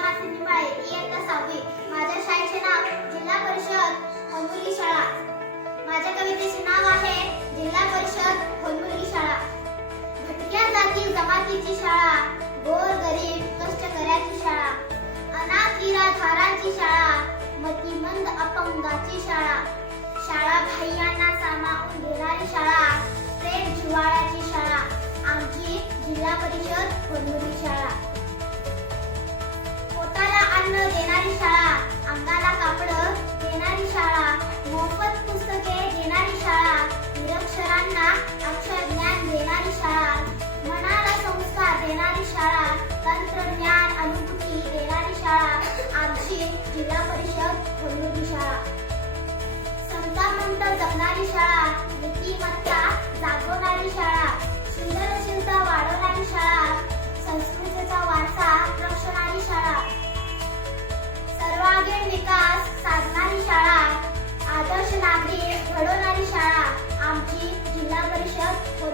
मासी निंबाळे, इयत्ता 6वी. माझ्या शाळेचे नाव जिल्हा परिषद होनमुलगी शाळा. माझ्या कवितेचे नाव आहे जिल्हा परिषद होनमुलगी शाळा. भटक्या जाती जमातीची शाळा, गोर गरीब कष्टकऱ्याची शाळा, अनाथ निराधाराची शाळा, मतिमंद अपंगाची शाळा, शाळा बाह्यांना सामावून घेणारी शाळा, प्रेम जिव्हाळ्याची शाळा, आमची जिल्हा परिषद होनमुलगी शाळा. पोटाला अन्न देणारी शाळा, अंगाला कापड देणारी शाळा, मोफत पुस्तके देणारी शाळा, निरक्षरांना अक्षर ज्ञान देणारी शाळा, मनाला संस्कार देणारी शाळा, तंत्रज्ञान अनुभूती देणारी शाळा, आमची जिल्हा परिषद होनमुलगी शाळा. समता ममता जपणारी शाळा, नीतिमत्ता जागवणारी शाळा, सृजनशीलता वाढवणारी शाळा, संस्कृतीचा वारसा